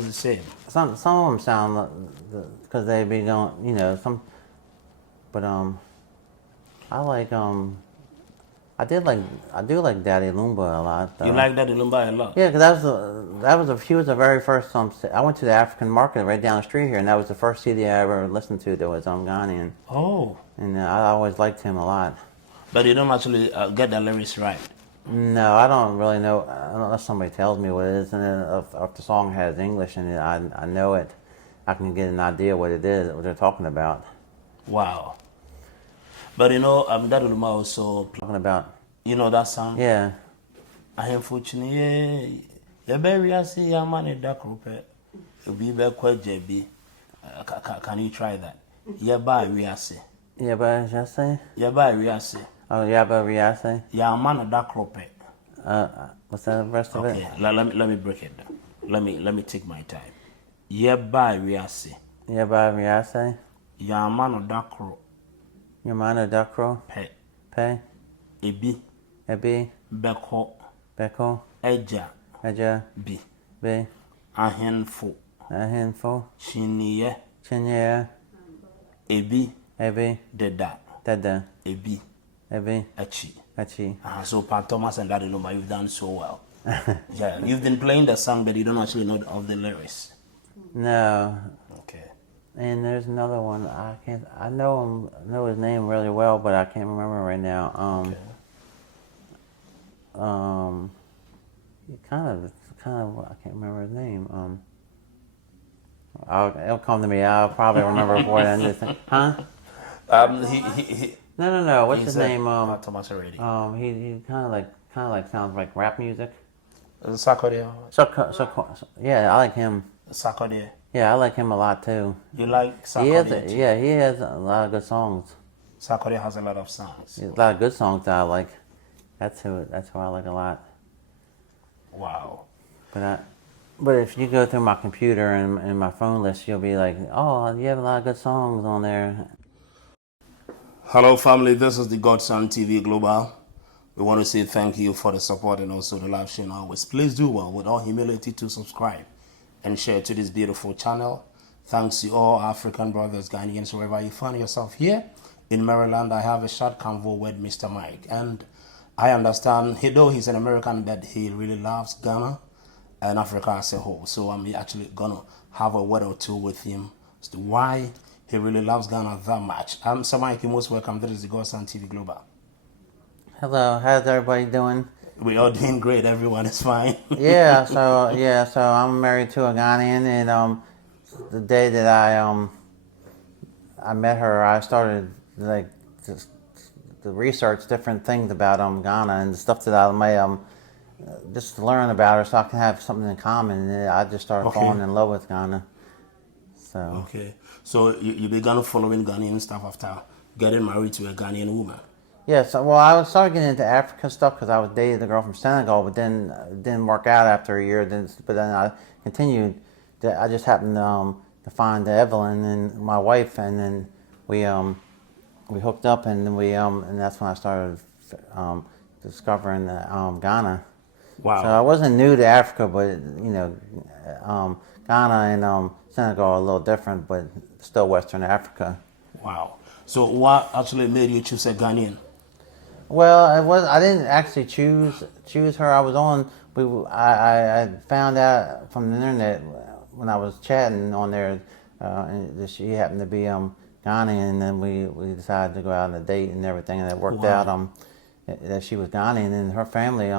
almost the same. Some of them sound because they be going, you know, some. But I like I do like Daddy Lumba a lot. Though. You like Daddy Lumba a lot? Yeah, because he was the very first. I went to the African market right down the street here, and that was the first CD I ever listened to that was Ghanaian. Oh. And I always liked him a lot. But you don't actually get the lyrics right. No, I don't really know unless somebody tells me what it is, and then if the song has English in it, I know it. I can get an idea what it is, what they're talking about. Wow. But you know, Daddy Lumba also Talking about. You know that song? Yeah. I am fortunate. Yeah, baby, I see your man in that group. You'll be back quite JB. Can you try that? Yeah, bye, we are say. Yeah, but I say. Yeah, bye, we are say. Oh, yeah, but I say. Yeah, man in that group. What's the rest of it? Okay, let me break it down. Let me take my time. Yeah, bye, we are say. Yeah, but I say. Yeah, man in that group. Your man a duckro? Pay. Ebi. Beko. Eja. Bi. Ahenfo. Chinye. Ebi. Deda. Ebi. Achi. So Pat Thomas and Daddy Lumba, you've done so well. Yeah, you've been playing the song, but you don't actually know all the lyrics. No. Okay. And there's another one. I know his name really well, but I can't remember right now. Kind of. I can't remember his name. It'll come to me. I'll probably remember before then. Huh? No. What's his name? Thomas already. He kind of like sounds like rap music. Sakodia. Yeah, I like him. Sakodia. Yeah, I like him a lot too. You like Sakodia? He has a lot of good songs. Sakodia has a lot of songs. A lot of good songs that I like. That's who I like a lot. Wow. But if you go through my computer and my phone list, you'll be like, oh, you have a lot of good songs on there. Hello, family. This is the Godson TV Global. We want to say thank you for the support and also the live stream always. Please do well with all humility to subscribe and share to this beautiful channel. Thanks to all African brothers, Ghanaians, wherever you find yourself. Here in Maryland, I have a short convo with Mr. Mike. And I understand, though he's an American, that he really loves Ghana and Africa as a whole. So I'm actually going to have a word or two with him as to why he really loves Ghana that much. I'm Mr. Mike, you're most welcome. This is the Godson TV Global. Hello, how's everybody doing? We're all doing great. Everyone is fine. So I'm married to a Ghanaian, and the day that I met her, I started like just to research different things about Ghana and stuff that I may just to learn about her, so I can have something in common. And I just started falling in love with Ghana. So you began following Ghanaian stuff after getting married to a Ghanaian woman. Yeah, so I started getting into African stuff because I was dating a girl from Senegal, but then it didn't work out after a year. But then I continued. I just happened to find Evelyn and my wife, and then we hooked up, and then and that's when I started discovering Ghana. Wow! So I wasn't new to Africa, but Ghana and Senegal are a little different, but still Western Africa. Wow! So what actually made you choose a Ghanaian? Well, I didn't actually choose her. I found out from the internet when I was chatting on there, and that she happened to be Ghanaian, and then we decided to go out on a date and everything, and it worked out that she was Ghanaian, and her family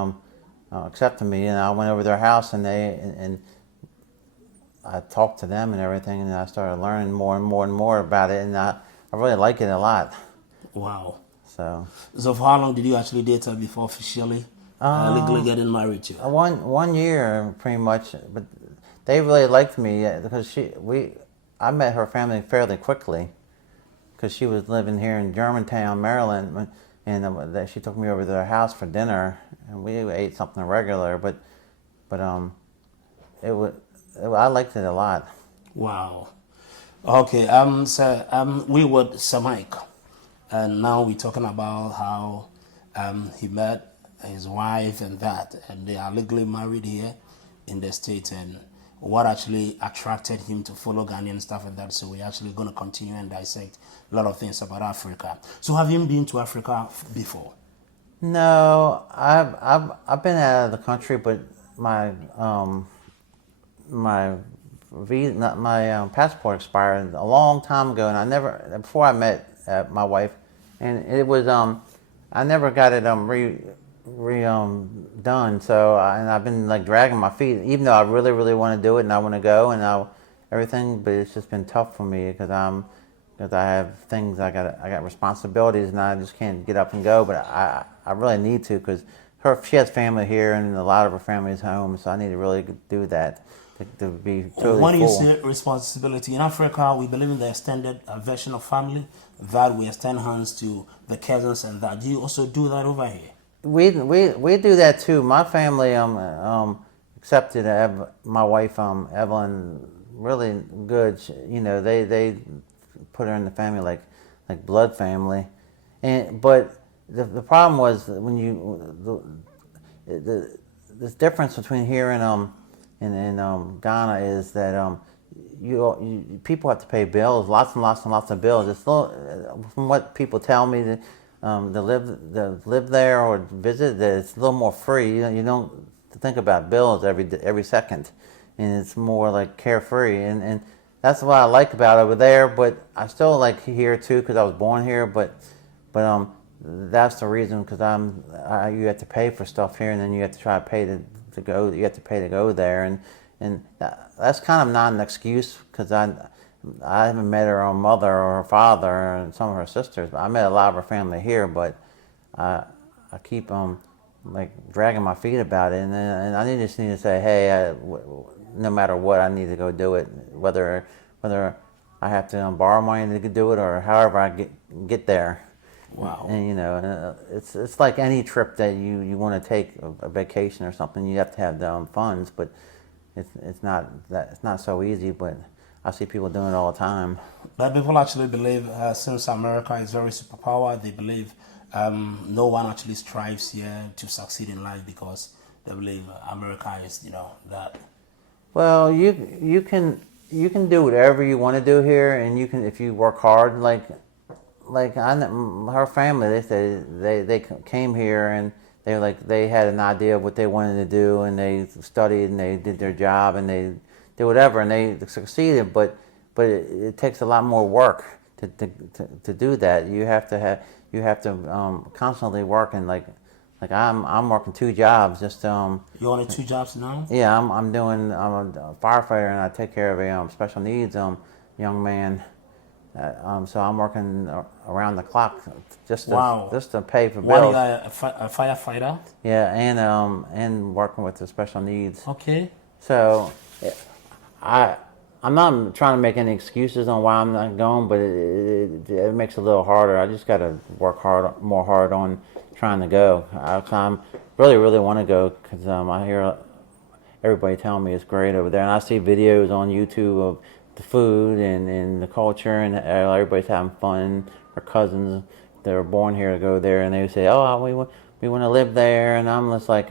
accepted me, and I went over to their house, and I talked to them and everything, and I started learning more and more about it, and I really like it a lot. Wow. So for how long did you actually date her before officially legally getting married to? 1 year, pretty much. But they really liked me because I met her family fairly quickly because she was living here in Germantown, Maryland, and she took me over to their house for dinner, and we ate something regular. But I liked it a lot. Wow. Okay. We were Sir Mike. And now we're talking about how he met his wife and they are legally married here in the States. And what actually attracted him to follow Ghanaian stuff and that. So we're actually going to continue and dissect a lot of things about Africa. So have you been to Africa before? No, I've been out of the country, but my my visa, my passport expired a long time ago, and I never before I met my wife, and it was I never got it done. So and I've been like dragging my feet, even though I really want to do it and I want to go and everything, but it's just been tough for me because I have things I got responsibilities and I just can't get up and go. But I really need to because she has family here and a lot of her family is home, so I need to really do that to be totally When you full. say responsibility, in Africa, we believe in the extended version of family, that we extend hands to the cousins and that. Do you also do that over here? We do that too. My family accepted my wife Evelyn really good. They put her in the family like blood family, but the problem was when the difference between here and Ghana is that you people have to pay bills, lots and lots of bills. It's from what people tell me that to live there or visit, that it's a little more free. You don't think about bills every second, and it's more like carefree. And that's what I like about over there. But I still like here too because I was born here. But that's the reason because you have to pay for stuff here, and then you have to try to pay to go. You have to pay to go there, and that's kind of not an excuse because I haven't met her own mother or her father and some of her sisters. But I met a lot of her family here, but I keep like dragging my feet about it, and I just need to say, hey, no matter what, I need to go do it, whether I have to borrow money to do it or however I get there. Wow. And it's like any trip that you want to take a vacation or something. You have to have funds, but it's not so easy. But I see people doing it all the time. But people actually believe since America is very superpower, they believe no one actually strives here to succeed in life because they believe America is that. Well, you can do whatever you want to do here, and you can if you work hard. Her family, they said they came here and they had an idea of what they wanted to do, and they studied and they did their job and they did whatever and they succeeded. But it takes a lot more work to do that. You have to constantly work, and like I'm working 2 jobs just You're on 2 jobs now? Yeah, I'm a firefighter and I take care of a special needs young man. So I'm working around the clock just to pay for bills. One, you are a firefighter? Yeah, and working with the special needs. Okay. So I'm not trying to make any excuses on why I'm not going, but it makes it a little harder. I just got to work more hard on trying to go. I really want to go because I hear everybody telling me it's great over there, and I see videos on YouTube of the food and the culture, and everybody's having fun. Our cousins that were born here to go there, and they say, "Oh, we want to live there," and I'm just like,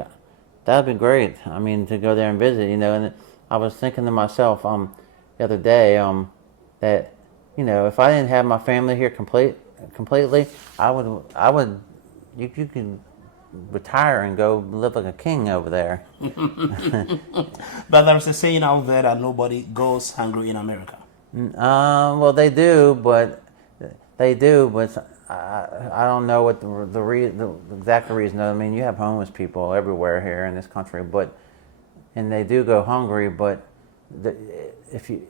"That'd be great." I mean, to go there and visit, And I was thinking to myself the other day that if I didn't have my family here completely, I would you could retire and go live like a king over there. But there's a saying out there that nobody goes hungry in America. Well, they do, but I don't know what the exact reason. I mean, you have homeless people everywhere here in this country, and they do go hungry. But if you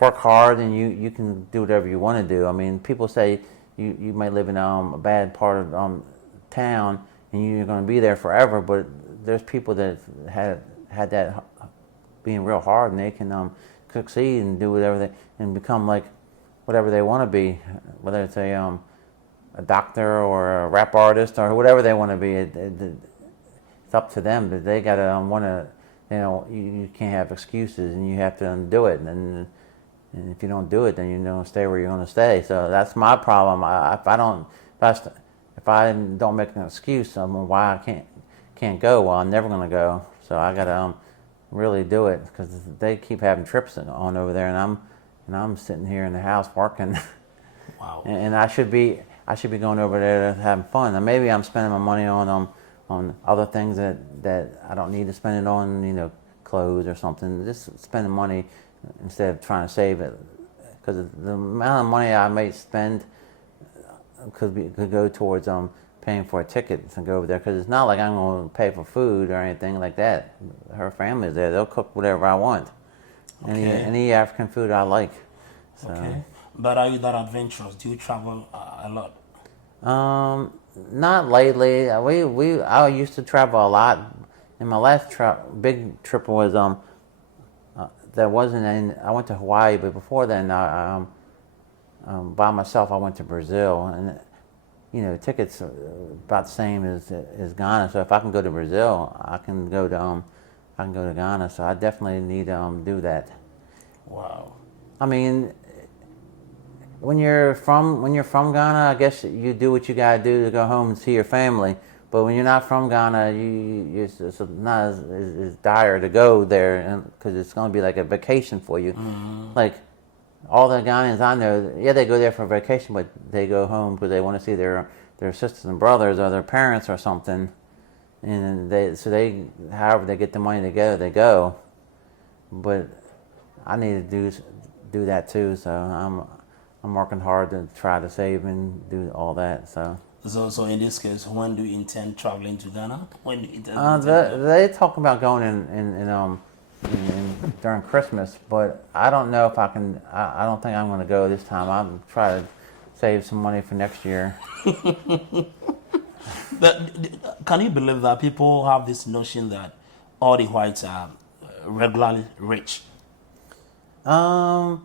work hard and you can do whatever you want to do. I mean, people say you might live in a bad part of town and you're going to be there forever, but there's people that had that being real hard, and they can succeed and do whatever and become like whatever they want to be, whether it's a doctor or a rap artist or whatever they want to be. It's up to them, but they gotta want to. You can't have excuses, and you have to do it. And if you don't do it, then you don't stay where you're going to stay. So that's my problem. If I don't make an excuse on why I can't go, well, I'm never going to go. So I gotta really do it because they keep having trips on over there, and I'm sitting here in the house working. Wow. And I should be going over there to having fun. And maybe I'm spending my money on other things that I don't need to spend it on, clothes or something. Just spending money instead of trying to save it, because the amount of money I may spend could go towards paying for a ticket to go over there. Because it's not like I'm going to pay for food or anything like that. Her family's there; they'll cook whatever I want, any African food I like. So. Okay. But are you that adventurous? Do you travel a lot? Not lately. I used to travel a lot. And my last big trip was that wasn't in. I went to Hawaii, but before then, by myself, I went to Brazil, and tickets are about the same as Ghana. So if I can go to Brazil, I can go to Ghana. So I definitely need to do that. Wow. I mean, when you're from Ghana, I guess you do what you gotta do to go home and see your family. But when you're not from Ghana, it's not as dire to go there, because it's gonna be like a vacation for you. Mm-hmm. Like all the Ghanaians I know, they go there for vacation, but they go home because they want to see their sisters and brothers or their parents or something. And however they get the money together, they go. But I need to do that too, so I'm working hard to try to save and do all that. So in this case, when do you intend traveling to Ghana? When do you intend? They talk about going in during Christmas, but I don't know if I can. I don't think I'm going to go this time. I'll try to save some money for next year. Can you believe that people have this notion that all the whites are regularly rich? I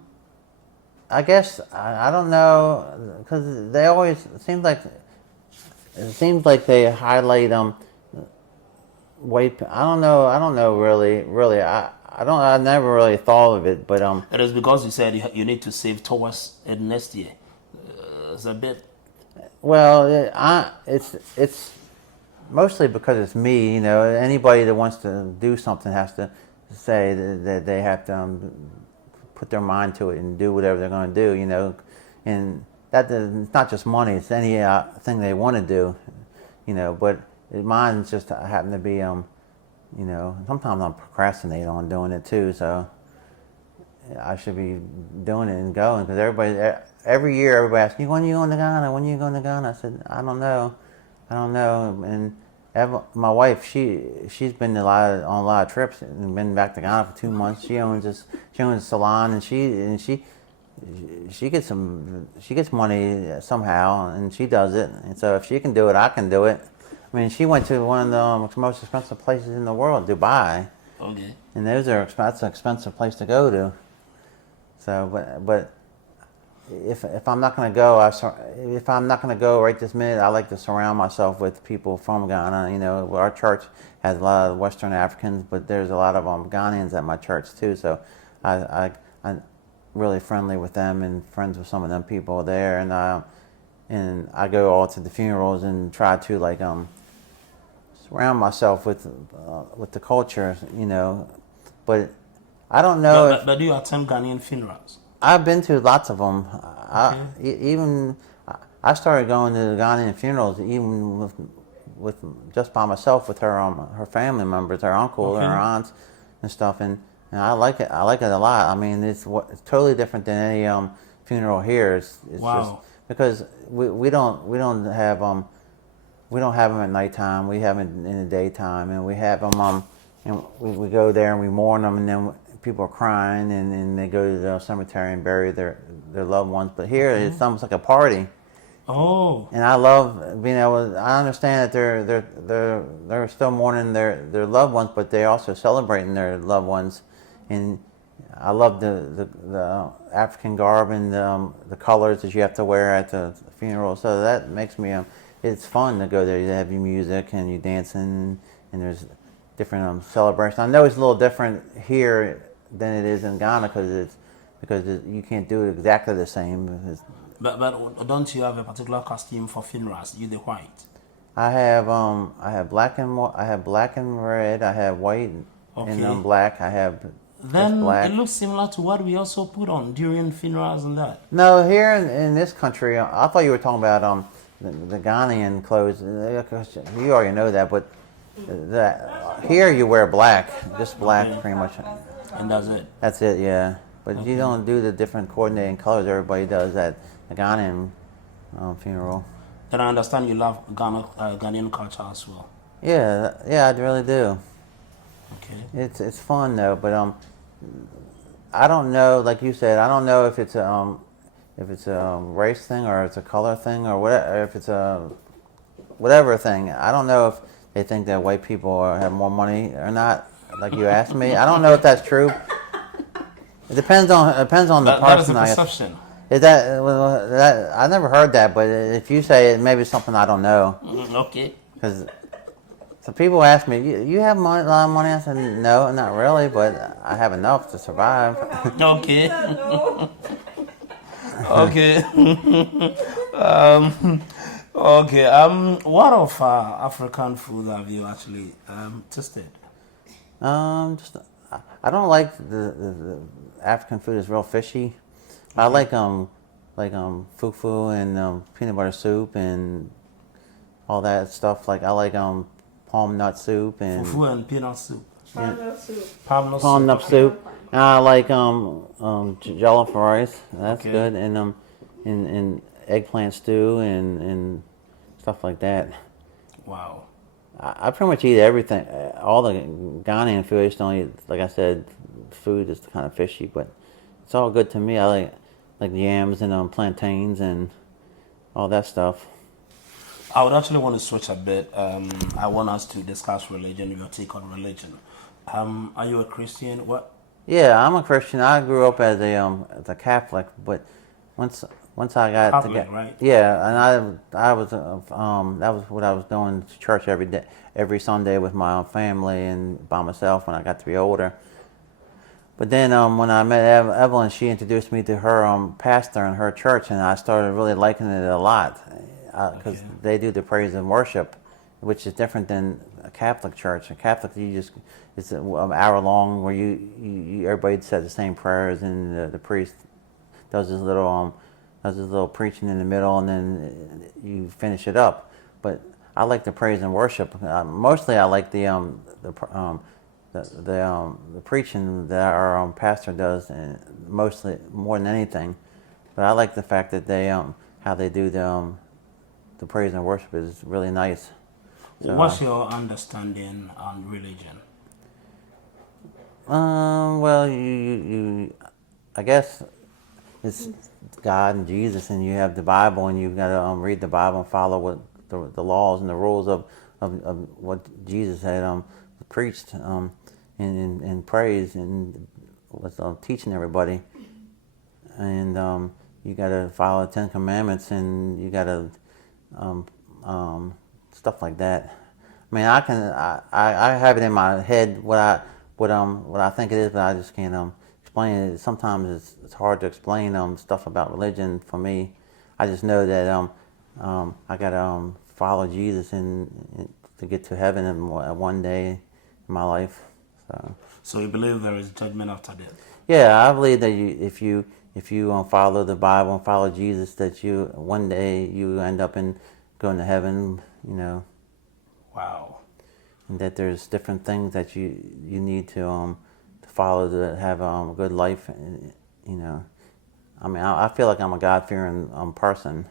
guess I don't know, because they always seems like they highlight white. I don't know really. I never really thought of it, but It is because you said you need to save towards it next year. It's a bit. Well, it's mostly because it's me. Anybody that wants to do something has to say that they have to put their mind to it and do whatever they're going to do. And it's not just money; it's any thing they want to do. But mine's just happen to be sometimes I'm procrastinating on doing it too. So I should be doing it and going, because every year everybody asks me, when are you going to Ghana? When are you going to Ghana? I said, I don't know. And my wife, she's been on a lot of trips and been back to Ghana for 2 months. She owns a salon, and she gets money somehow, and she does it. And so if she can do it, I can do it. I mean, she went to one of the most expensive places in the world, Dubai. Okay. And that's an expensive place to go to. So, but if I'm not going to go, right this minute, I like to surround myself with people from Ghana. Our church has a lot of Western Africans, but there's a lot of Ghanaians at my church too. So I'm really friendly with them and friends with some of them people there. And I go all to the funerals and try to surround myself with the culture, But I don't know. But do you attend Ghanaian funerals? I've been to lots of them. Okay. I started going to the Ghanaian funerals even with just by myself, with her family members, her uncle, her aunts, and stuff. And I like it. I like it a lot. I mean, it's totally different than any funeral here. It's wow. Just because we don't have them at nighttime. We have them in the daytime, and we have them and we go there and we mourn them, and then people are crying, and they go to the cemetery and bury their loved ones. But here it's almost like a party. Oh. And I love being able. I understand that they're still mourning their loved ones, but they're also celebrating their loved ones. And I love the African garb and the colors that you have to wear at the funeral. So that makes me it's fun to go there. You have your music and you dancing, and there's different celebrations. I know it's a little different here than it is in Ghana because you can't do it exactly the same. But don't you have a particular costume for funerals? You the white. I have black and red. I have white And Okay. black. I have just Then black. it looks similar to what we also put on during funerals and that. No, here in this country, I thought you were talking about the Ghanaian clothes. You already know that, but here you wear black, just black, Okay. pretty much. And that's it. That's it, yeah. But you Okay. don't do the different coordinating colors everybody does at the Ghanaian funeral. Then I understand you love Ghanaian culture as well. Yeah, I really do. Okay. It's fun though, but I don't know. Like you said, I don't know if it's a race thing or it's a color thing or whatever. Or if it's a whatever thing. I don't know if they think that white people have more money or not. Like you asked me, I don't know if that's true. It depends on the That is a person. I guess. perception. Is that I never heard that, but if you say it, maybe it's something I don't know. Okay. Because so people ask me, you have a lot of money? I said, no, not really, but I have enough to survive. Okay. Okay. Okay. What of African food have you actually tasted? Just I don't like the African food is real fishy. I like fufu and peanut butter soup and all that stuff. Like I like palm nut soup and Fufu and peanut soup. palm Palm nut soup. And I like jollof rice. That's Okay. good. And eggplant stew and stuff like that. Wow. I pretty much eat everything. All the Ghanaian food. I just don't eat. Like I said, food is kind of fishy, but it's all good to me. I like yams and plantains and all that stuff. I would actually want to switch a bit. I want us to discuss religion, your take on religion. Are you a Christian? What? Yeah, I'm a Christian. I grew up as a Catholic, but once I got Catholic, right? yeah, and I was that was what I was doing to church every day, every Sunday with my family and by myself when I got to be older. But then when I met Evelyn, she introduced me to her pastor in her church, and I started really liking it a lot because Okay. they do the praise and worship, which is different than a Catholic church. A Catholic, it's an hour long where you everybody says the same prayers, and the priest does his little preaching in the middle, and then you finish it up. But I like the praise and worship. Mostly, I like the preaching that our pastor does, and mostly more than anything. But I like the fact that they how they do the praise and worship is really nice. So, What's your understanding on religion? well, you I guess it's God and Jesus, and you have the Bible, and you've got to read the Bible and follow what the laws and the rules of what Jesus had preached and praised and was teaching everybody. And you got to follow the Ten Commandments, and you got to stuff like that. I mean, I have it in my head what I think it is, but I just can't explain it. Sometimes it's hard to explain stuff about religion for me. I just know that I gotta follow Jesus and to get to heaven in one day in my life. So you believe there is judgment after death? Yeah, I believe that if you follow the Bible and follow Jesus, that you one day you end up in going to heaven. Wow. And that there's different things that you need to follow to have a good life. I mean, I feel like I'm a God-fearing person.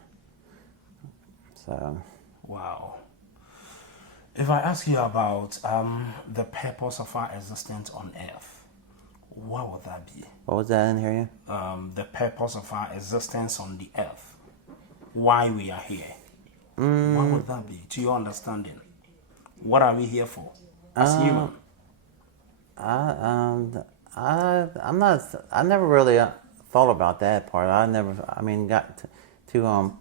So. Wow. If I ask you about the purpose of our existence on earth, what would that be? What was that in here? The purpose of our existence on the earth, why we are here. What would that be, to your understanding? What are we here for as human? I'm not. I never really thought about that part. I mean, got to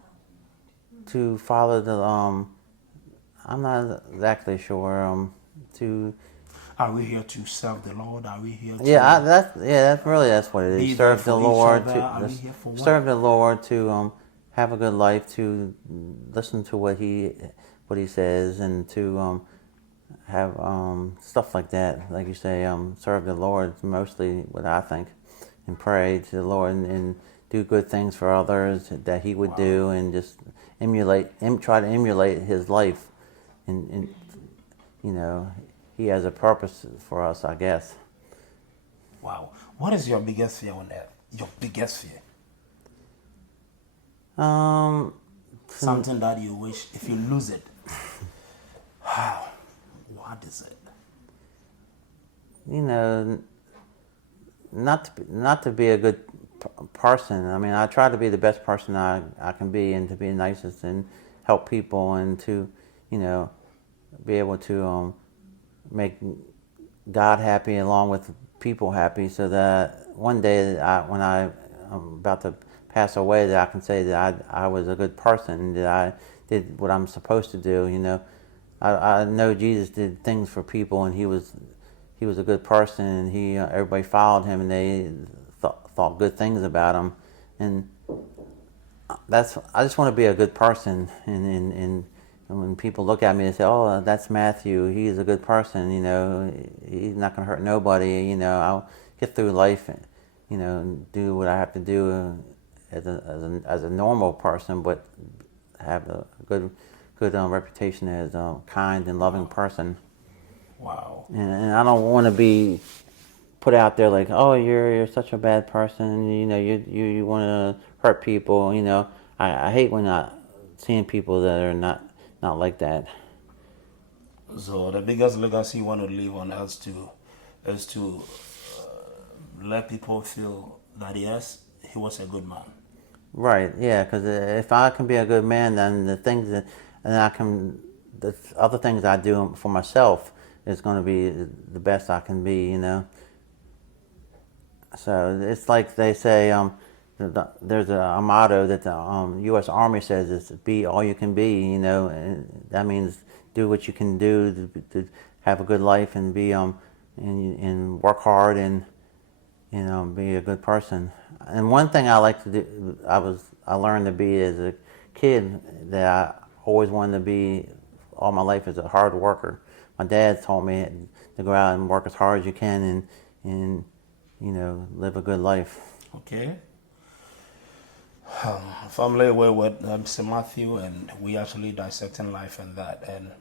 follow the. I'm not exactly sure. Are we here to serve the Lord? Are we here to that's what it be is. there Serve the for each Lord other? Are we here for what? serve the Lord to have a good life, to listen to what he says, and to have stuff like that, like you say, serve the Lord is mostly what I think, and pray to the Lord and do good things for others that He would do, and just try to emulate His life, and you know, He has a purpose for us, I guess. Wow. What is your biggest fear on earth? Your biggest fear? Something that you wish if you lose it. What is it? You know, not to be a good person. I mean, I try to be the best person I can be, and to be the nicest and help people, and to, you know, be able to make God happy along with people happy, so that one day when I'm about to pass away, that I can say that I was a good person, that I did what I'm supposed to do. You know, I know Jesus did things for people, and he was a good person, and everybody followed him, and they thought good things about him, and I just want to be a good person, and when people look at me, they say, "Oh, that's Matthew. He's a good person. You know, he's not going to hurt nobody. You know, I'll get through life, you know, and do what I have to do as a normal person, but have a good reputation as a kind and loving person." Wow. And I don't want to be put out there like, "Oh, you're such a bad person. You know, you want to hurt people." You know, I hate when I seeing people that are not like that. So the biggest legacy you want to leave on earth is to let people feel that yes, he was a good man. Right? Yeah. Because if I can be a good man, then the other things I do for myself is going to be the best I can be. You know. So it's like they say. There's a motto that the U.S. Army says is "Be all you can be." You know, and that means do what you can do to have a good life, and be and work hard, and be a good person. And one thing I like to do, I learned to be as a kid, that I always wanted to be all my life, as a hard worker. My dad told me to go out and work as hard as you can, and live a good life. Okay. Family, we're with Mr. Matthew, and we actually dissecting life and that, and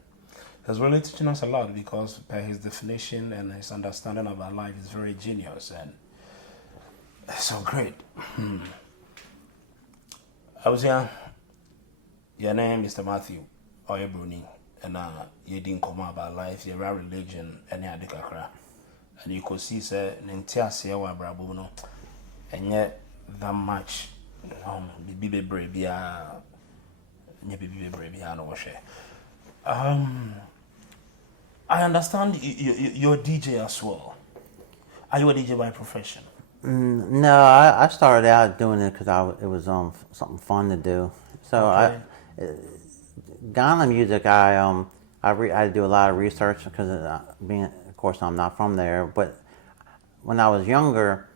he's really teaching us a lot, because by his definition and his understanding of our life is very genius and so great. I was here. Your name, Mr. Matthew, or your Bruni, and you didn't come about life, your religion, and your adikakra, and you could see, sir, Nintia wa brabuno, and yet that much. Bibi Brebia, no share. I understand you're a DJ as well. Are you a DJ by profession? No, I started out doing it because it was something fun to do. So Okay. Ghana music, I do a lot of research, because of course I'm not from there. But when I was younger,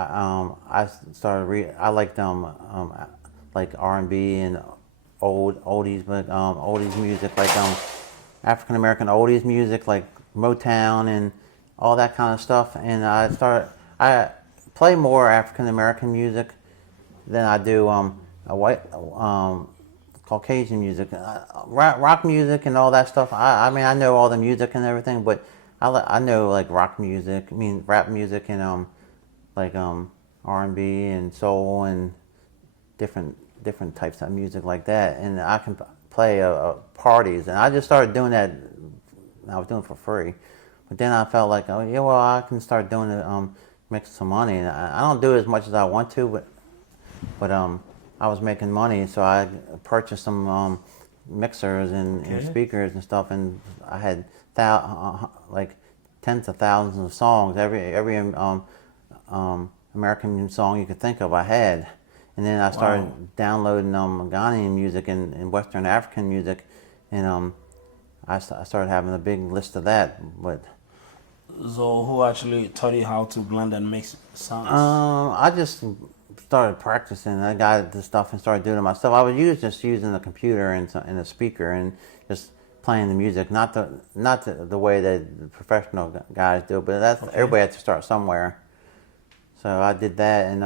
I started I liked like R&B and oldies, but oldies music, like African American oldies music, like Motown and all that kind of stuff. And I play more African American music than I do a white Caucasian music, rock music and all that stuff. I mean, I know all the music and everything, but I know like rock music. I mean, rap music, and like R&B and soul and different types of music like that. And I can play parties, and I just started doing that. I was doing it for free, but then I felt like, oh yeah, well, I can start doing it, make some money. And I don't do it as much as I want to, but I was making money, so I purchased some mixers and speakers and stuff, and I had like tens of thousands of songs. Every American song you could think of, I had. And then I started downloading Ghanaian music and Western African music, and I started having a big list of that. But So who actually taught you how to blend and mix sounds? I just started practicing. I got the stuff and started doing it myself. I was just using a computer and a speaker, and just playing the music, not the way that the professional guys do, but that's everybody has to start somewhere. So I did that, and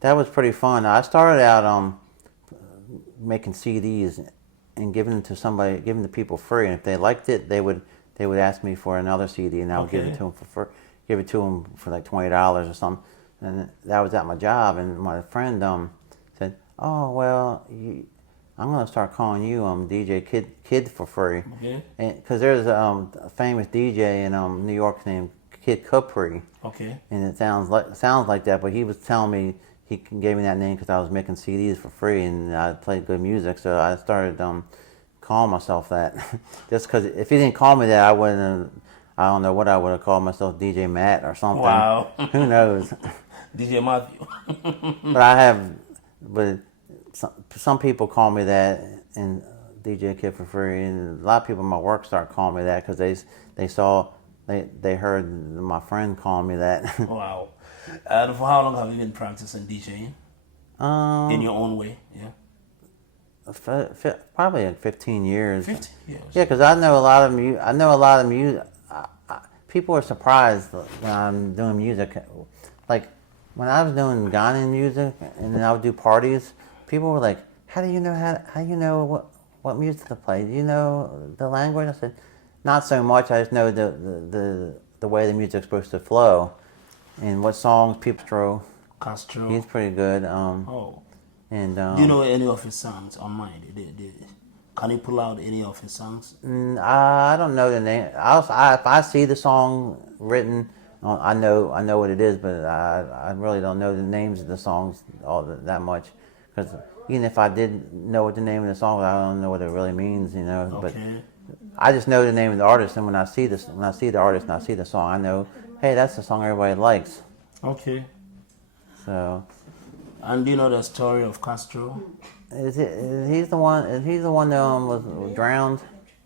that was pretty fun. I started out making CDs and giving them to somebody, giving the people free, and if they liked it, they would ask me for another CD, and I would give it to them give it to them for like $20 or something. And that was at my job, and my friend said, "Oh well, I'm gonna start calling you DJ Kid for free," because there's a famous DJ in New York named Kid Capri. Okay. And it sounds like that, but he was telling me he gave me that name because I was making CDs for free and I played good music, so I started calling myself that. Just because if he didn't call me that, I wouldn't. I don't know what I would have called myself, DJ Matt or something. Wow. Who knows? DJ Matthew. But some people call me that, and DJ Kid for free, and a lot of people in my work start calling me that because they heard my friend call me that. Wow. And for how long have you been practicing DJing? In your own way, yeah. Probably like 15 years. 15 years. Yeah, because I know a lot of music. People are surprised when I'm doing music. Like when I was doing Ghanaian music, and then I would do parties. People were like, "How do you know what music to play? Do you know the language?" I said, "Not so much. I just know the way the music's supposed to flow, and what songs people." Castro. He's pretty good. And do you know any of his songs on mine? Can you pull out any of his songs? I don't know the name. If I see the song written, I know what it is, but I really don't know the names of the songs that much. Because even if I did know what the name of the song was, I don't know what it really means, you know. Okay. But I just know the name of the artist, and when I see the artist and I see the song, I know, hey, that's the song everybody likes. Okay. So. And do you know the story of Castro? He's the one that was drowned.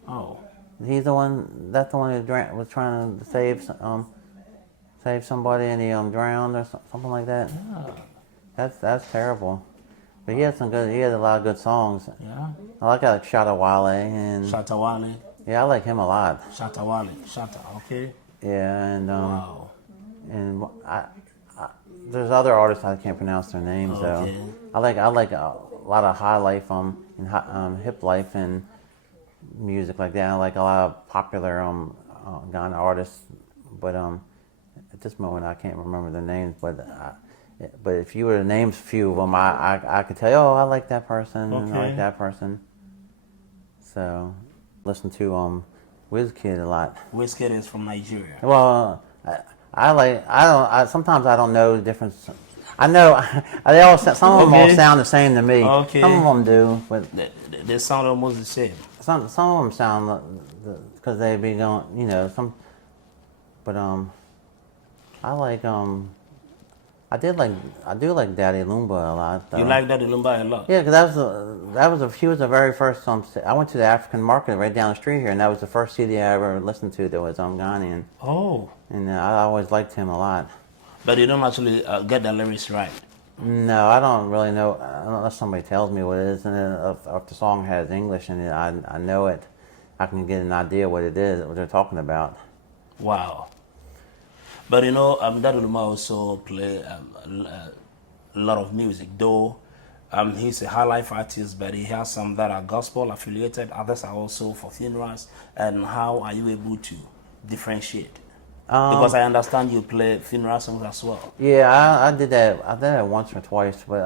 Oh. He's the one. That's the one who was trying to save somebody, and he drowned or something like that. Yeah. That's terrible. But he had a lot of good songs. Yeah. I like Shatta Wale and Shatta Wale. Yeah, I like him a lot. Shatta Wale. Okay. Yeah, and wow. And there's other artists I can't pronounce their names though. I like a lot of high life and hip life and music like that. I like a lot of popular Ghana artists, but at this moment I can't remember their names. But if you were to name a few of them, I could tell you, oh, I like that person and I like that person. So listen to Wizkid a lot. Wizkid is from Nigeria. Well, sometimes I don't know the difference. I know some of them all sound the same to me. Okay. Some of them do, but they sound almost the same. Some of them sound because they be going, you know, some. But I like I do like Daddy Lumba a lot. Though. You like Daddy Lumba a lot? Yeah, because he was the very first. I went to the African market right down the street here, and that was the first CD I ever listened to that was Ghanaian. Oh. And I always liked him a lot. But you don't actually get the lyrics right. No, I don't really know unless somebody tells me what it is, and then if the song has English in it, I know it. I can get an idea what it is, what they're talking about. Wow. But you know, Daddy Lumba also play a lot of music. Though he's a high life artist, but he has some that are gospel affiliated. Others are also for funerals. And how are you able to differentiate? Because I understand you play funeral songs as well. Yeah, I did that. I did that once or twice. But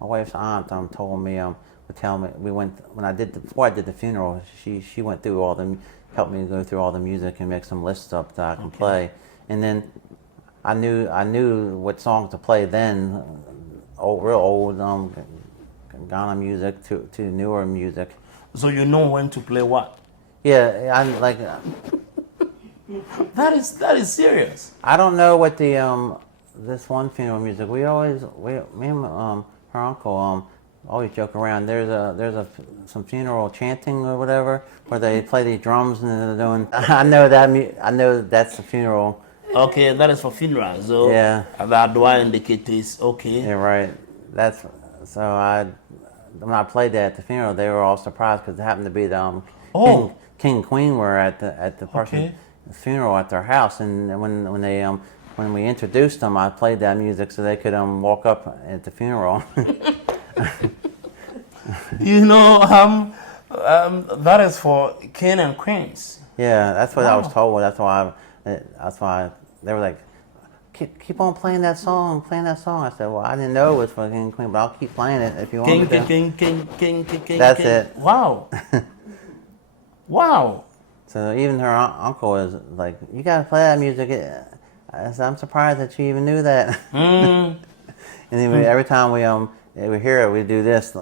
my wife's aunt told me would tell me before I did the funeral. She went through helped me go through all the music and make some lists up that I can play. And then I knew what songs to play then, real old Ghana music to newer music. So you know when to play what? Yeah, I like. That is serious. I don't know what the this one funeral music. Me and her uncle always joke around. There's some funeral chanting or whatever where they play these drums and they're doing. I know that's the funeral. Okay, that is for funerals. So yeah, that do I indicate is okay. Yeah, right. when I played that at the funeral, they were all surprised because it happened to be the Oh. King and Queen were at the person's Okay. funeral at their house, and when we introduced them, I played that music so they could walk up at the funeral. You know, that is for king and queens. Yeah, that's what I was Wow. told. That's why they were like, keep on playing that song, I said, well, I didn't know it was for King and Queen, but I'll keep playing it if you want me to. King. That's it. Wow. Wow. So even her uncle is like, you gotta play that music. I said, I'm surprised that you even knew that. Mm. And then every time we hear it, we do this.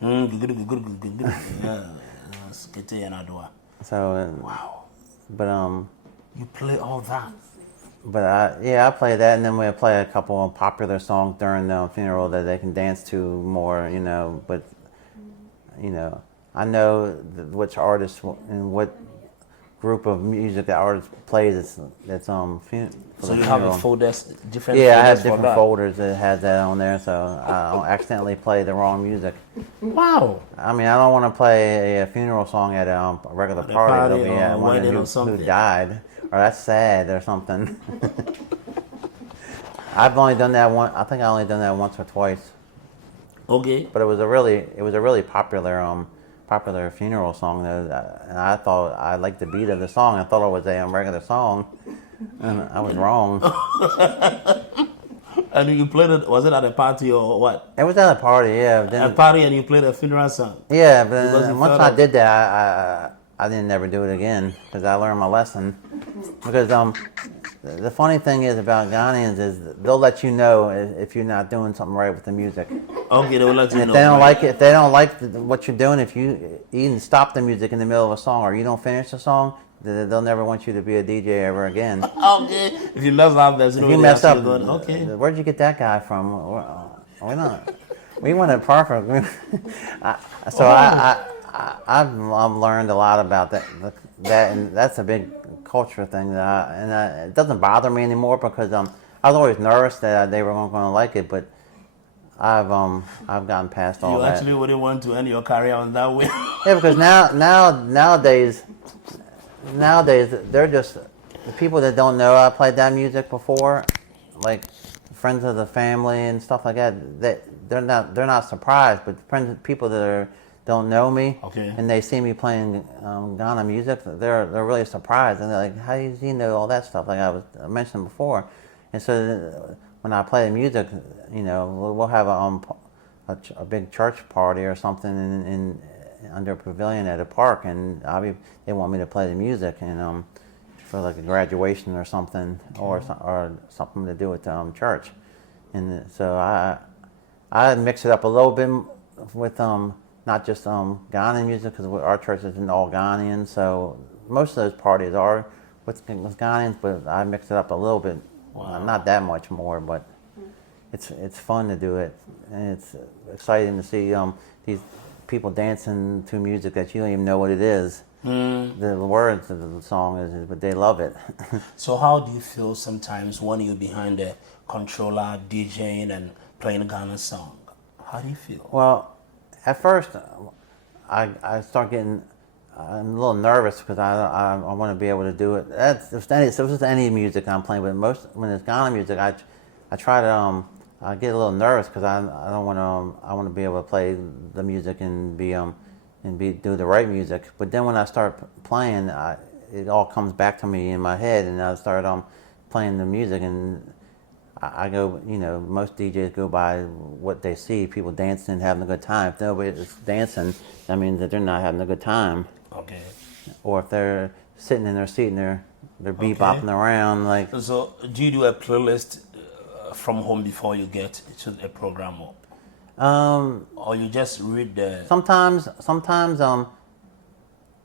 Yeah. So Wow. but You play all that. I play that, and then we play a couple of popular songs during the funeral that they can dance to more, But I know which artist and what group of music that artist plays. That's for So the you funeral. have folders, different Yeah, I folders have for different that. folders that has that on there, so I don't accidentally play the wrong music. Wow. I mean, I don't want to play a funeral song at a regular At a party. party There'll be or a one wedding or who something. died, or that's sad or something. I've only done that one. I think I only done that once or twice, Okay. but it was a really popular funeral song. And I thought I liked the beat of the song. I thought it was a regular song, and I was wrong. And you played it, was it at a party or what? It was at a party, yeah. A Then, party and you played a funeral song. yeah, but Because then you once felt I it. did that, I didn't never do it again because I learned my lesson. Because the funny thing is about Ghanaians is they'll let you know if you're not doing something right with the music. Okay, they will let you And know. if they don't right? like it, if they don't like what you're doing, if you even stop the music in the middle of a song or you don't finish the song, they'll never want you to be a DJ ever again. Okay. If you mess up, there's no If you way mess they up, actually go, okay. where'd you get that guy from? We don't. We want it perfect. I've learned a lot about that, and that's a big culture thing. It doesn't bother me anymore because I was always nervous that they weren't going to like it, but I've gotten past all You that. actually wouldn't want to end your career on that way. Yeah, because nowadays they're just the people that don't know I played that music before, like friends of the family and stuff like that. They're not surprised, but people that don't know me, Okay. and they see me playing Ghana music, they're really surprised, and they're like, "How does he know all that stuff?" Like I mentioned before, and so when I play the music, we'll have a big church party or something in under a pavilion at a park, and they want me to play the music and for like a graduation or something, or something to do with church, and so I mix it up a little bit with not just Ghanaian music because our church isn't all Ghanaian, so most of those parties are with Ghanaians, but I mix it up a little bit, not that much more, but it's fun to do it, and it's exciting to see these people dancing to music that you don't even know what it is. The words of the song but they love it. So how do you feel sometimes when you're behind the controller, DJing and playing Ghana song? How do you feel? Well, at first, I start getting I'm a little nervous because I want to be able to do it. If it's any music I'm playing, but when it's Ghana music, I try to I get a little nervous because I don't want to I want to be able to play the music and do the right music. But then when I start playing, it all comes back to me in my head, and I start playing the music, and I go, most DJs go by what they see, people dancing and having a good time. If nobody's dancing, that means that they're not having a good time. Okay. Or if they're sitting in their seat and they're bebopping around, like. So do you do a playlist from home before you get to a program up? Or you just read the... Sometimes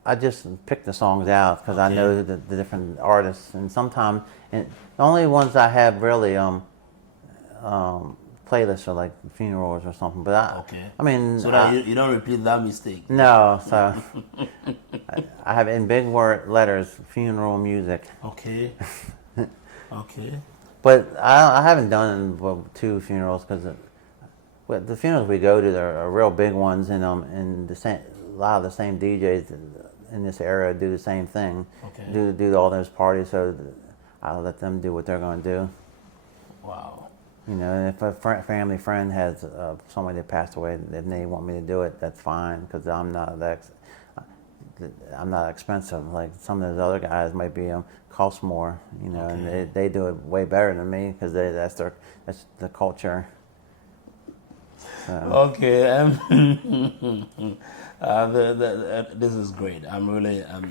I just pick the songs out because I know the different artists, and sometimes the only ones I have really playlists are like funerals or something. But I mean, so that you don't repeat that mistake. No, so I have in big letters funeral music. Okay. Okay. But I haven't done 2 funerals because But the funerals we go to are real big ones, and a lot of the same DJs in this area do the same thing. Okay. Do all those parties, so I'll let them do what they're going to do. Wow. You know, and if a family friend has somebody that passed away, and they want me to do it, that's fine, because I'm not expensive. Like some of those other guys might be cost more, you know, Okay. and they do it way better than me because that's the culture. So. Okay. This is great. I'm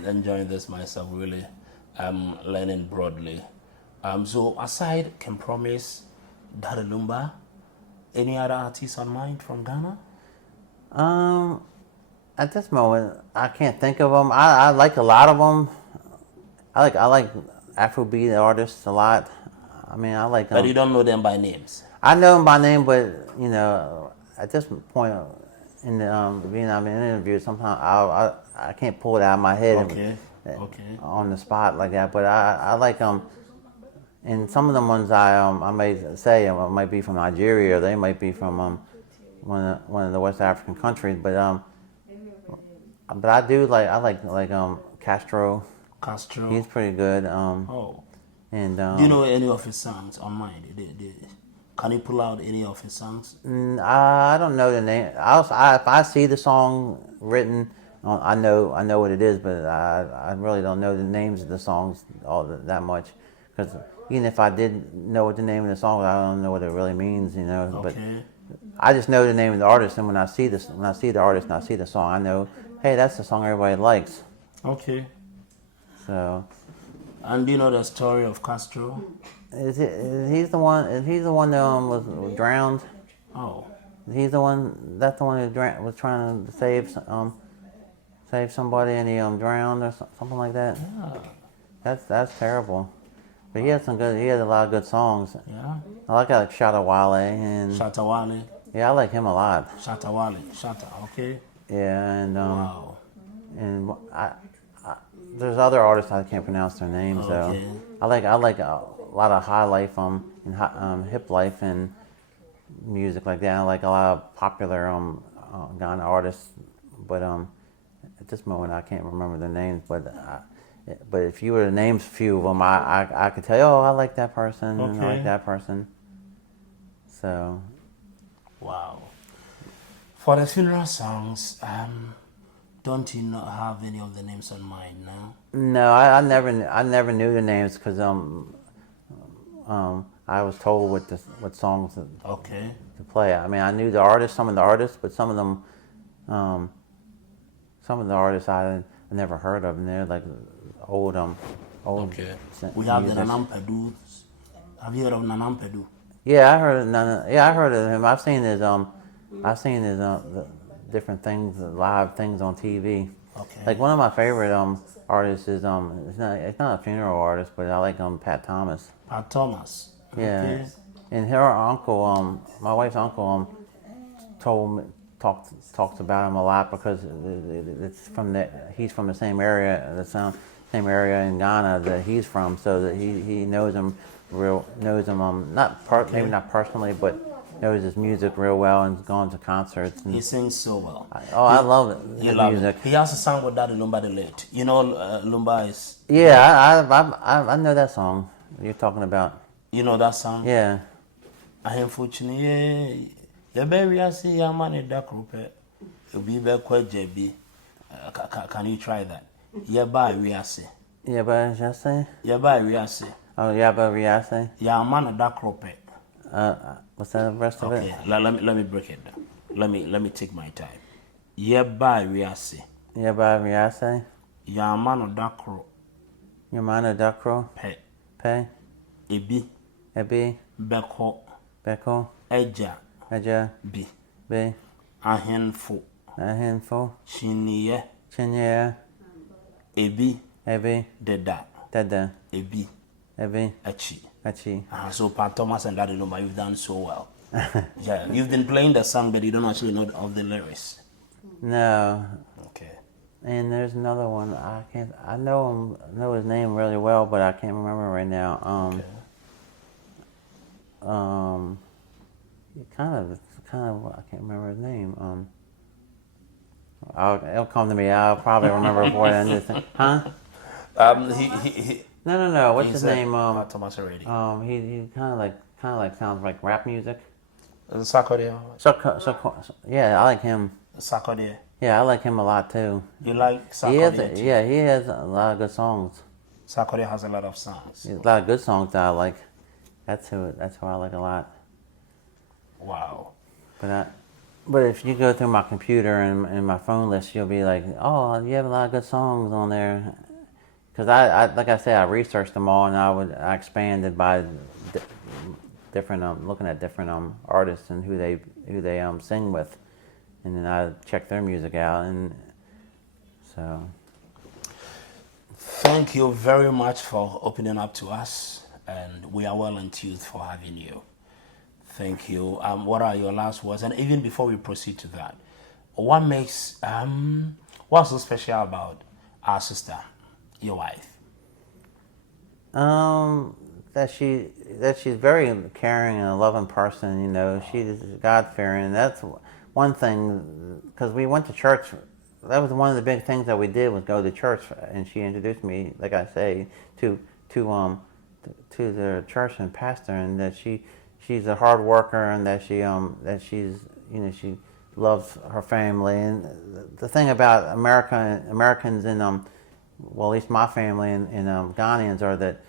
enjoying this myself. Really, I'm learning broadly. So aside Can Promise, Daddy Lumba, any other artists on mind from Ghana? At this moment, I can't think of them. I like a lot of them. I like Afrobeat artists a lot. I mean, I like them. But you don't know them by names. I know them by name, but you know, at this point in the being I've been interviewed, sometimes I can't pull it out of my head. Okay. Okay. On the spot like that. But I like them. And some of the ones I may say might be from Nigeria, or they might be from one of the West African countries. But I do like Castro. Castro. He's pretty good. Oh. And Do you know any of his songs on mind? Can you pull out any of his songs? I don't know the name. If I see the song written, I know what it is, but I really don't know the names of the songs that much. Because even if I did know what the name of the song was, I don't know what it really means, you know. Okay. But I just know the name of the artist, and when I see the artist and I see the song, I know, hey, that's the song everybody likes. Okay. So. And do you know the story of Castro? He's the one. He's the one that was drowned. Oh. He's the one. That's the one who was trying to save somebody, and he drowned or something like that. Yeah. That's terrible. But he had a lot of good songs. Yeah. I like Shatta Wale and Shatta Wale. yeah, I like him a lot. Shatta Wale. Shatta. Okay. Yeah, and Wow. and there's other artists I can't pronounce their names though. Okay. I like a lot of high life and hip life and music like that. I like a lot of popular Ghana artists, but at this moment I can't remember their names. But if you were to name a few of them, I could tell you, oh, I like that person, and I like that person. So. Wow. For the funeral songs, don't you not have any of the names on mind now? No, I never knew the names because I was told what songs to play. I mean, I knew some of the artists, but some of the artists I never heard of, and they're like old. Okay. We have the Nanam Pedu. Have you heard of Nanam Pedu? Yeah, I heard of him. I've seen his the different things, live things on TV. Okay. Like one of my favorite artists is it's not a funeral artist, but I like Pat Thomas. Pat Thomas. Yeah. Okay. And her uncle, my wife's uncle, talks about him a lot because he's from the same area, same area in Ghana that he's from, so that he knows him maybe not personally, but knows his music real well and's gone to concerts. And he sings so well. I love it. His music. He has a song with Daddy Lumba the late. You know, Lumba is. Yeah, I know that song you're talking about. You know that song? Yeah. I am fortunate. Yeah, baby, I see your man in that group. You'll be back quite JB. Can you try that? Yeah, bye, we are say. Yeah, but Riase? Yeah, bye, we are say. Oh, yeah, but Riase? Yeah, man in that group. What's the rest of it? Okay, let me break it down. Let me take my time. Yeah, bye, we are say. Yeah, but Riase? Yeah, man in that group. Your man a Dakro? Pe? Ebi. Beko. Eja. Bi. Ahenfo. Chinye. Ebi. Deda. Ebi. Achi. So Pat Thomas and Daddy Lumba, you've done so well. Yeah, you've been playing the song, but you don't actually know of the lyrics. No. Okay. And there's another one. I know his name really well, but I can't remember right now. Kind kind of, I can't remember his name. It'll come to me. I'll probably remember before I end this thing. Huh? No. What's his name? Thomas already. He kind of like sounds like rap music. Sarkodie. Yeah, I like him. Sarkodie. Yeah, I like him a lot too. You like Sarkodie too? Yeah, he has a lot of good songs. Sarkodie has a lot of songs. A lot of good songs that I like. That's who I like a lot. Wow. But if you go through my computer and my phone list, you'll be like, oh, you have a lot of good songs on there. Because I like I said, I researched them all, and I expanded by different looking at different artists and who they sing with, and then I check their music out, and so. Thank you very much for opening up to us, and we are well enthused for having you. Thank you. What are your last words? And even before we proceed to that, what makes what's so special about our sister, your wife? That she's very caring and a loving person. You know, she's God-fearing. That's one thing, because we went to church. That was one of the big things that we did, was go to church, and she introduced me, like I say, to the church and pastor, and that she's a hard worker, and that she's she loves her family. And the thing about Americans and well, at least my family and Ghanaians are that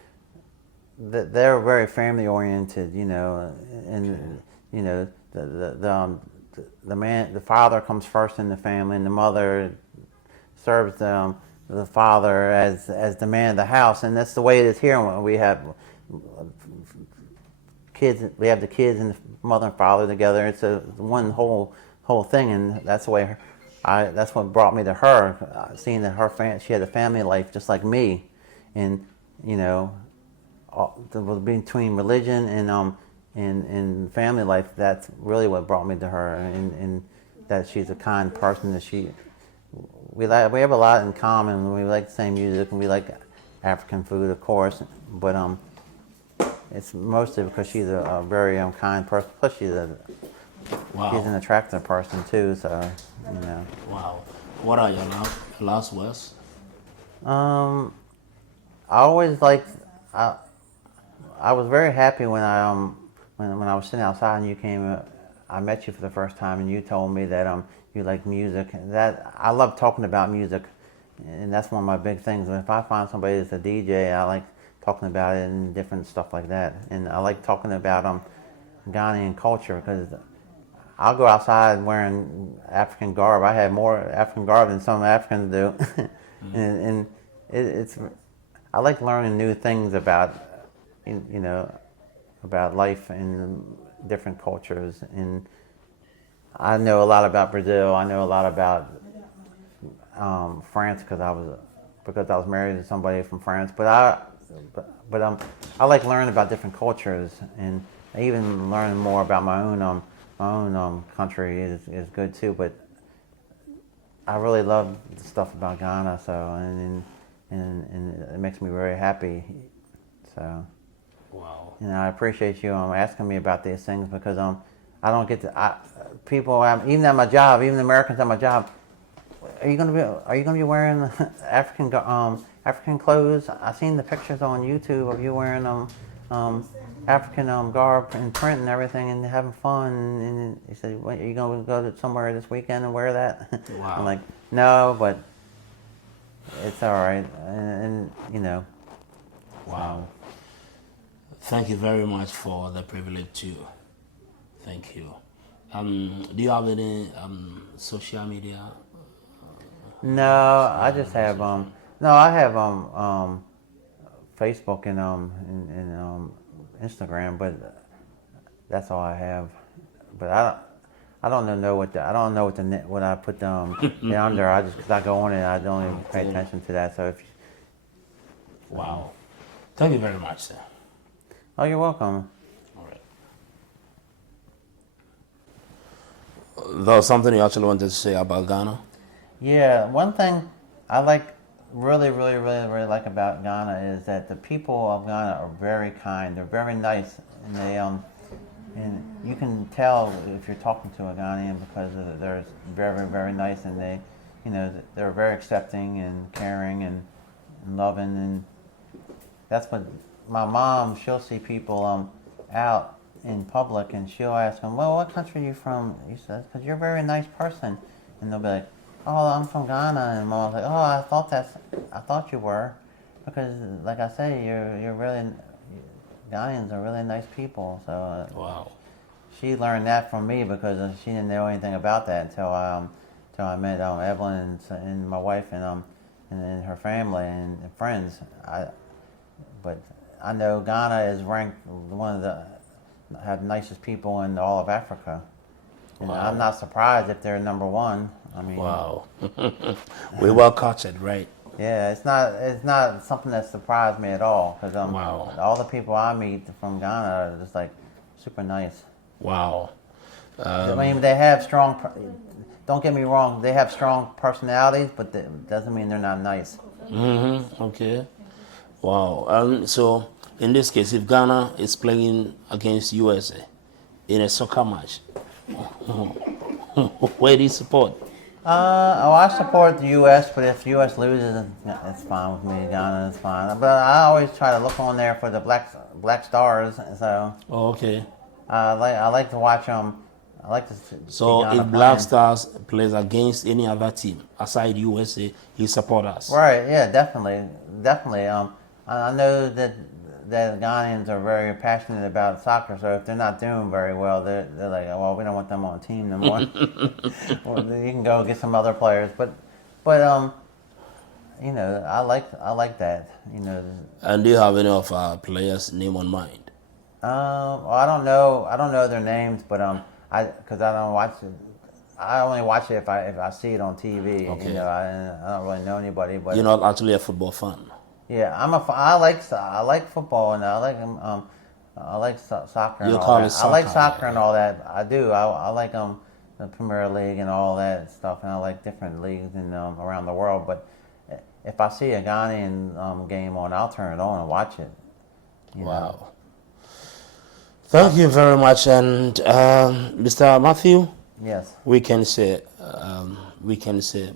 they're very family oriented, and the father comes first in the family, and the mother serves the father as the man of the house, and that's the way it is here. When we have kids, we have the kids and the mother and father together. It's a one whole thing, and that's the way that's what brought me to her, seeing that she had a family life just like me, and between religion and family life, that's really what brought me to her, and that she's a kind person. That we have a lot in common. We like the same music, and we like African food, of course, but it's mostly because she's a very kind person. Plus, she's an attractive person too. So, Wow. What are your last words? I always liked. I was very happy when when I was sitting outside and you came. I met you for the first time, and you told me that you like music. That I love talking about music, and that's one of my big things. If I find somebody that's a DJ, I like talking about it and different stuff like that. And I like talking about Ghanaian culture, because I'll go outside wearing African garb. I have more African garb than some Africans do, and it's. I like learning new things about about life in different cultures. And I know a lot about Brazil. I know a lot about France, because I was married to somebody from France. But I like learning about different cultures, and even learning more about my own country is good too. But I really love the stuff about Ghana, so and it makes me very happy. So. Wow. I appreciate you asking me about these things, because I don't get to people even at my job, even Americans at my job. Are you gonna be wearing African clothes? I seen the pictures on YouTube of you wearing African garb and print and everything, and having fun. And he said, "Are you gonna go to somewhere this weekend and wear that?" Wow. I'm like, "No, but it's all right." And Wow. Thank you very much for the privilege too. Thank you. Do you have any social media? No, I just have I have Facebook and Instagram, but that's all I have. But I don't know what what I put under. I just, because I go on it, I don't even pay attention to that. So Wow. Thank you very much, sir. Oh, you're welcome. All right. There was something you actually wanted to say about Ghana? Yeah, one thing I really like about Ghana is that the people of Ghana are very kind. They're very nice, and And you can tell if you're talking to a Ghanaian because they're very, very, very nice, and they, they're very accepting and caring and loving, and that's what my mom. She'll see people out in public, and she'll ask them, "Well, what country are you from?" He says, "Because you're a very nice person," and they'll be like, "Oh, I'm from Ghana," and mom's like, "Oh, I thought you were," because like I say, you're really. Ghanaians are really nice people, so Wow. she learned that from me because she didn't know anything about that until I met Evelyn and my wife and her family and friends. But I know Ghana is ranked one of the have nicest people in all of Africa, and Wow. I'm not surprised if they're number one. I mean, Wow. We're well cultured, right? yeah, it's not something that surprised me at all because Wow. all the people I meet from Ghana are just like super nice. Wow. I mean, they have strong. Don't get me wrong; they have strong personalities, but that doesn't mean they're not nice. Okay. Wow. So in this case, if Ghana is playing against USA in a soccer match, where do you support? I support the U.S., but if the U.S. loses, it's fine with me. Ghana is fine, but I always try to look on there for the black stars. So Oh, okay. I like to watch them. I like to see So Ghana if Black playing. Stars plays against any other team aside USA, you support us. Right? Yeah, definitely. I know that Ghanaians are very passionate about soccer. So if they're not doing very well, they're like, well, we don't want them on the team no more. Well, then you can go get some other players. But I like that. And do you have any of our players' name on mind? Well, I don't know their names, but because I don't watch it. I only watch it if I see it on TV. Okay. I don't really know anybody, but You're not actually a football fan. yeah, I like football and I like soccer. You And all call that. it soccer, I like soccer yeah. and all that. I do. I like the Premier League and all that stuff, and I like different leagues and around the world. But if I see a Ghanaian game on, I'll turn it on and watch it. You know? Wow. Thank you very much. And Mr. Matthew, Yes. we can say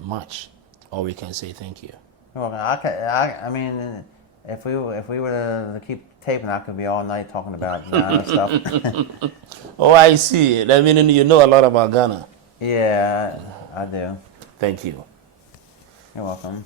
much, or we can say thank you. Well, I mean, if we were to keep taping, I could be all night talking about Ghana stuff. Oh, I see. I mean, you know a lot about Ghana. Yeah, I do. Thank you. You're welcome.